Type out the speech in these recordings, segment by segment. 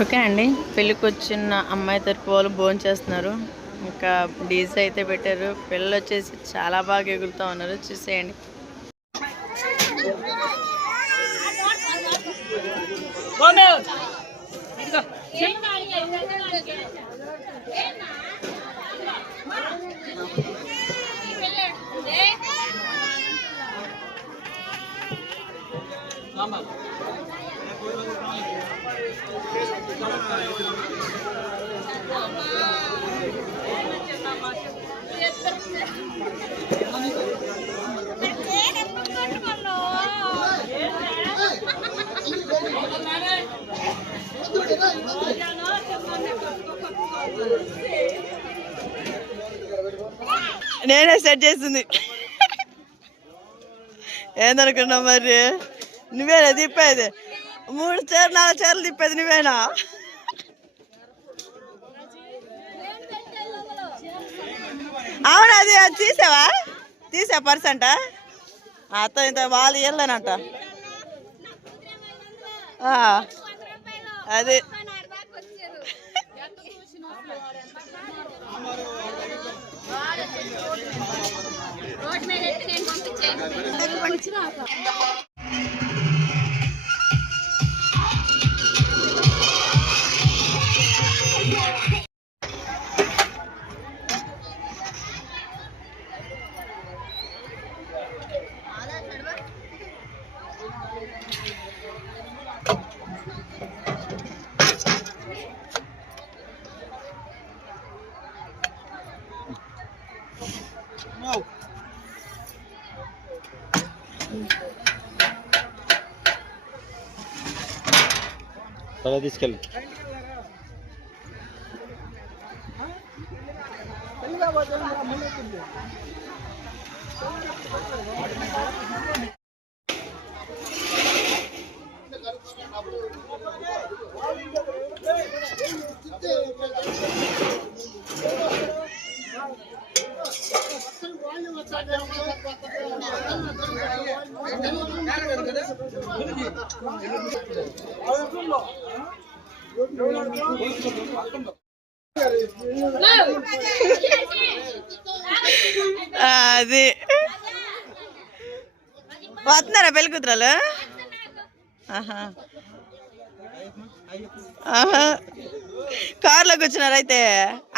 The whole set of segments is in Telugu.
ఓకే అండి, పెళ్ళికి వచ్చిన అమ్మాయి తరపు వాళ్ళు భోజనం చేస్తున్నారు. ఇంకా డీజే అయితే పెట్టారు. పిల్లలు వచ్చేసి చాలా బాగా ఎగురుతూ ఉన్నారు, చూసేయండి. నేనే సెట్ చేసింది. ఏందనుకున్నావు మరి? నువ్వేనా తిప్పేది? 3 చీరలు 4 చీరలు తిప్పేది నువ్వేనా? అవును, అది తీసావా? తీసా పర్సెంట అత్త ఇంత వాళ్ళు వెళ్ళానంట. అది తల తీసుకెళ్ళి అది వస్తున్నారా పెళ్లి కూతురాలు? కారులోకి వచ్చినారు. అయితే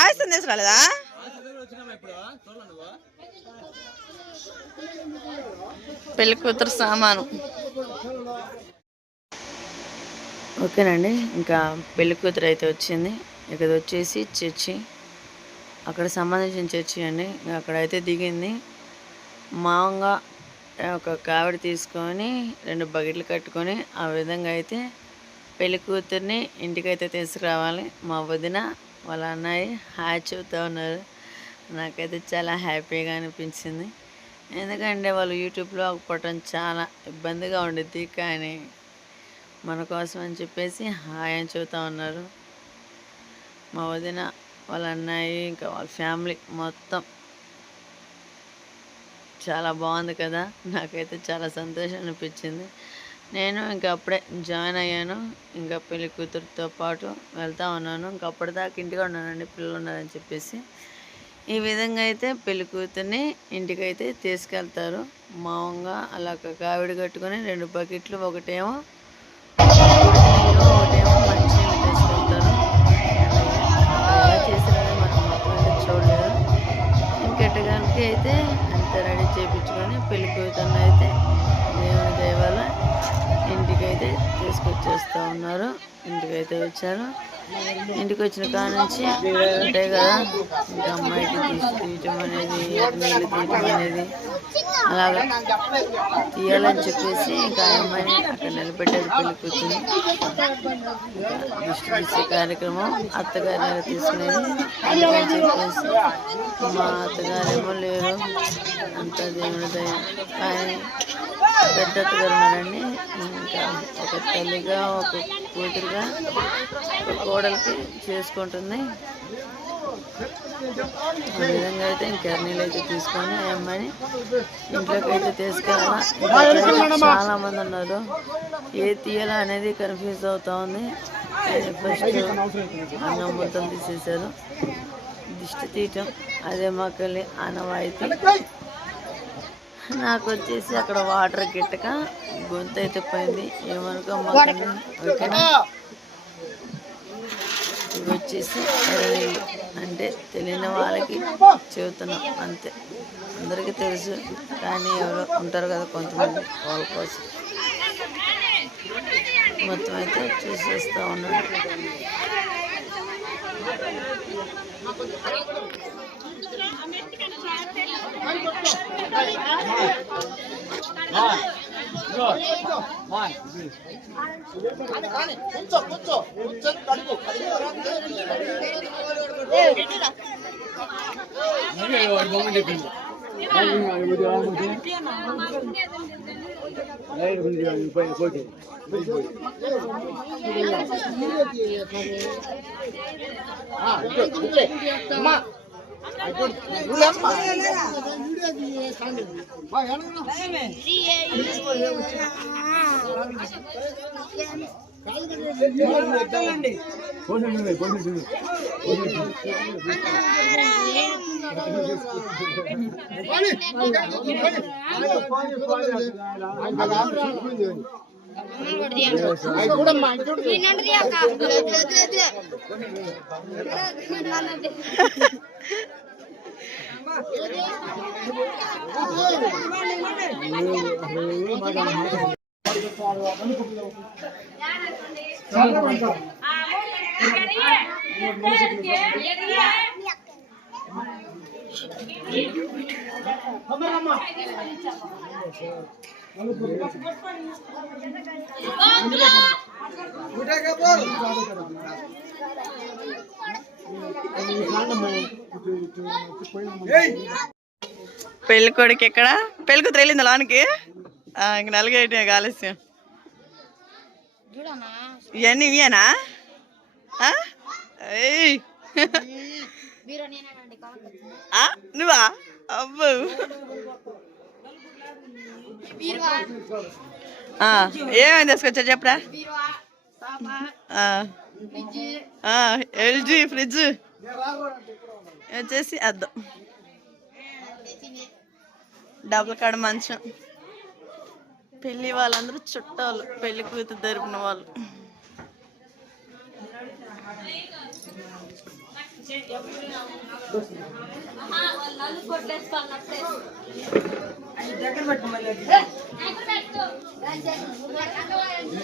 ఆస్తం తీసుకురాలేదా? పెళ్లి కూతురు సామాను. ఓకేనండి, ఇంకా పెళ్లి కూతురు అయితే వచ్చింది. ఇక్కడ వచ్చేసి చర్చి, అక్కడ సంబంధించిన చర్చి అండి. అక్కడైతే దిగింది. మామూలుగా ఒక కావిడ తీసుకొని 2 బకెట్లు కట్టుకొని ఆ విధంగా అయితే పెళ్లి కూతుర్ని ఇంటికైతే తీసుకురావాలి. మా వదిన వాళ్ళ అన్నయ్య హాయ్ చెబుతూ ఉన్నారు. నాకైతే చాలా హ్యాపీగా అనిపించింది. ఎందుకంటే వాళ్ళు యూట్యూబ్లో పడటం చాలా ఇబ్బందిగా ఉండిద్ది, కానీ మన కోసం అని చెప్పేసి హాయ్ అని చెబుతూ ఉన్నారు. మా వదిన వాళ్ళ అన్నయ్య ఇంకా వాళ్ళ ఫ్యామిలీ మొత్తం చాలా బాగుంది కదా. నాకైతే చాలా సంతోషం అనిపించింది. నేను ఇంకా అప్పుడే జాయిన్ అయ్యాను. ఇంకా పెళ్లి కూతురుతో పాటు వెళ్తూ ఉన్నాను. ఇంకా అప్పటిదాకా ఇంటిగా ఉన్నానండి, పిల్లలు ఉన్నారని చెప్పేసి. ఈ విధంగా అయితే పెళ్లి కూతుర్ని ఇంటికైతే తీసుకెళ్తారు. మామూలుగా అలా కావిడి కట్టుకొని 2 బకెట్లు, ఒకటేమో మంచినీళ్ళు తీసుకెళ్తారు. ఎలా చేశారని మనం అప్పుడైతే చూడలేదు. ఇంకెట్టగానికి అయితే అంత రెడీ చేయించుకొని పెళ్లి కూతుర్ని అయితే దేవుని దయ వల్ల ఇంటికైతే తీసుకొచ్చేస్తూ ఉన్నారు. ఇంటికైతే వచ్చారు. ఇంటికి వచ్చిన కాడ నుంచి ఉంటాయి కదా, ఇంకా అమ్మాయికి తీయటం అనేది, నీళ్ళు తీయటం అనేది అలాగా తీయాలని చెప్పేసి ఇంకా అమ్మాయిని అక్కడ నిలబెట్టేది పెళ్లి కూర్చుని. దిష్టి తీసే కార్యక్రమం అత్తగారు తీసుకునేది అందుకని చెప్పేసి మా అత్తగారేమో లేరు, అంత దేవుడి దయ. కానీ పెద్ద అత్తగారు ఉన్నారండి. ఇంకా ఒక తల్లిగా ఒక కూతురుగా ఒక కోడలికి చేసుకుంటుంది. ఆ విధంగా అయితే ఇంకెర్నీళ్ళు అయితే తీసుకొని ఆ అమ్మాయిని ఇంట్లోకి అయితే తీసుకెళ్ళాలి. చాలా మంది ఉన్నారు, ఏ తీయాలా అనేది కన్ఫ్యూజ్ అవుతా ఉంది. ఫస్ట్ అన్నం మొత్తం తీసేశారు, దిష్టి తీయటం అదే మాకెళ్ళి ఆనవాయితీ. నాకు వచ్చేసి అక్కడ వాటర్ గిట్టక గొంతు అయితే పోయింది, ఏమనుకో మాకు. ఓకేనా, ఇవి వచ్చేసి ఎర్రనీళ్ళు అంటే తెలియని వాళ్ళకి చెబుతున్నాం అంతే. అందరికీ తెలుసు కానీ ఎవరో ఉంటారు కదా కొంతమంది, వాళ్ళ కోసం మొత్తం అయితే చూసేస్తూ ఉన్నాడు. పెళ్లి కొడుకు ఎక్కడ, పెళ్లి కూతురు వెళ్ళింది లోనికి. ఇంక నలుగేటి ఆలస్యం. ఇవన్నీ ఇవేనా? నువ్వా? అబ్బో, ఏమేమి తీసుకొచ్చా చెప్పరా? ఎల్జీ ఫ్రిడ్జ్ వచ్చేసి అద్దం, డబుల్ కాడ మంచం. పెళ్ళి వాళ్ళందరూ చుట్టాలు, పెళ్లి కూతురు తరపున వాళ్ళు.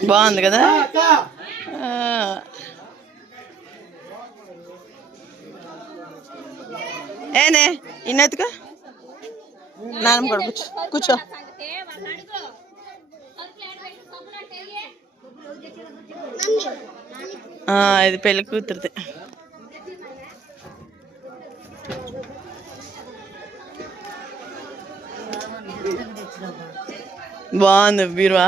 బాగుంది కదా. ఏనే ఇన్నెత్తుకో, నాన్నమ్మ కూడా కూర్చో కూర్చో. ఇది పెళ్లి కూతురుది. బాగుంది బీరువా.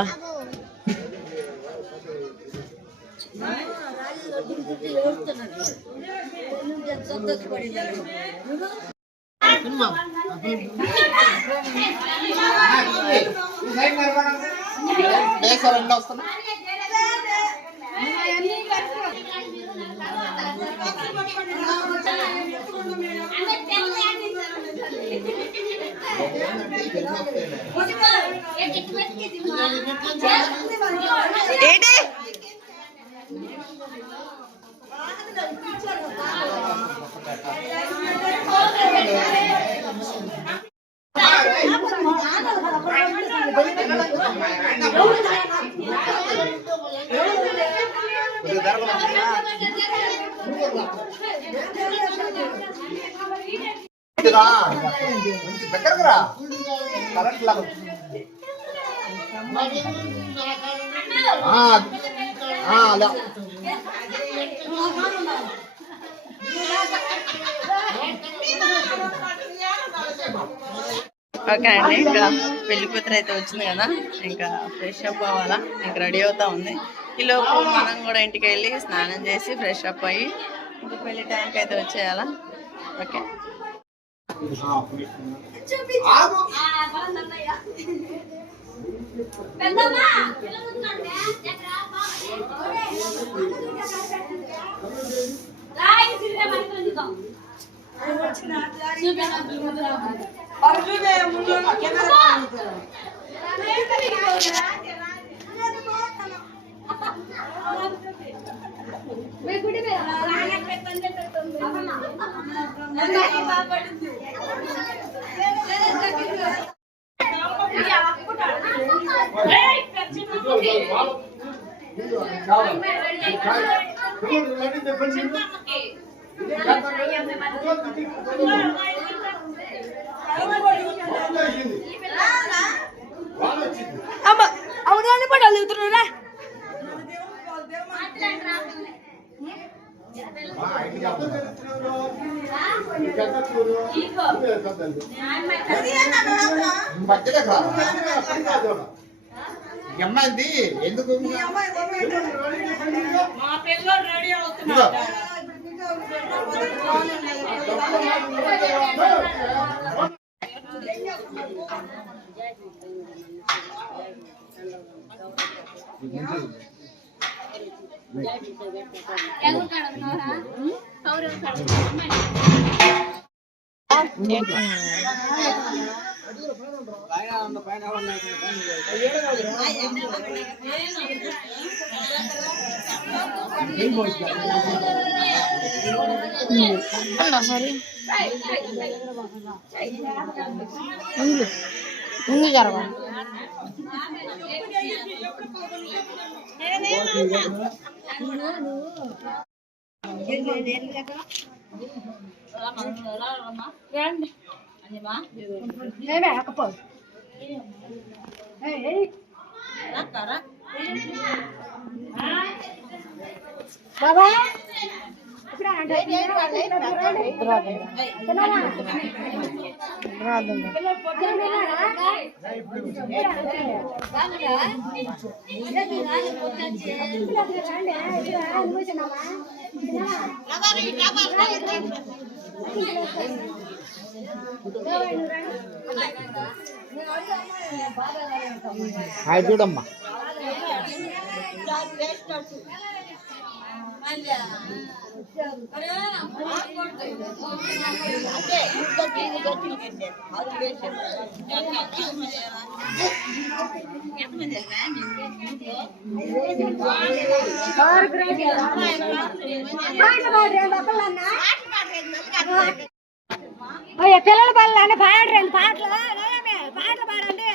ఏంటి ఓకే అండి, ఇంకా పెళ్లి కూతురు అయితే వచ్చింది కదా, ఇంకా ఫ్రెష్ అప్ అవ్వాలా, ఇంకా రెడీ అవుతా ఉంది. ఈలోపు మనం కూడా ఇంటికి వెళ్ళి స్నానం చేసి ఫ్రెష్ అప్ అయ్యి ఇంకా పెళ్లి టైంకి అయితే వచ్చేయాలా. ఓకే అవునా పడాలి ఉతురురా అమ్మాయింది ఎందుకు మా పిల్లలు రెడీ అవుతున్నారు. ముందు జరగాలి. బాబా హాయ్ చూడమ్మా. పిల్లల పనులు పాడండి, పాటలు పాటలు పాడండి.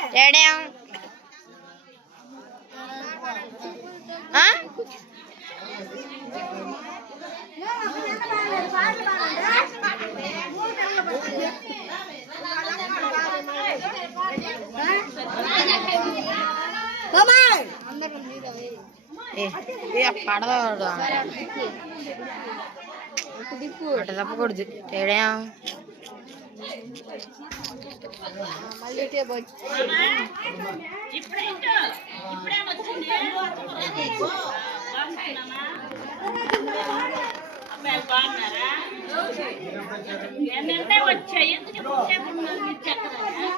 పడదు అట తప్పకూడదు. తేడా వచ్చాయి.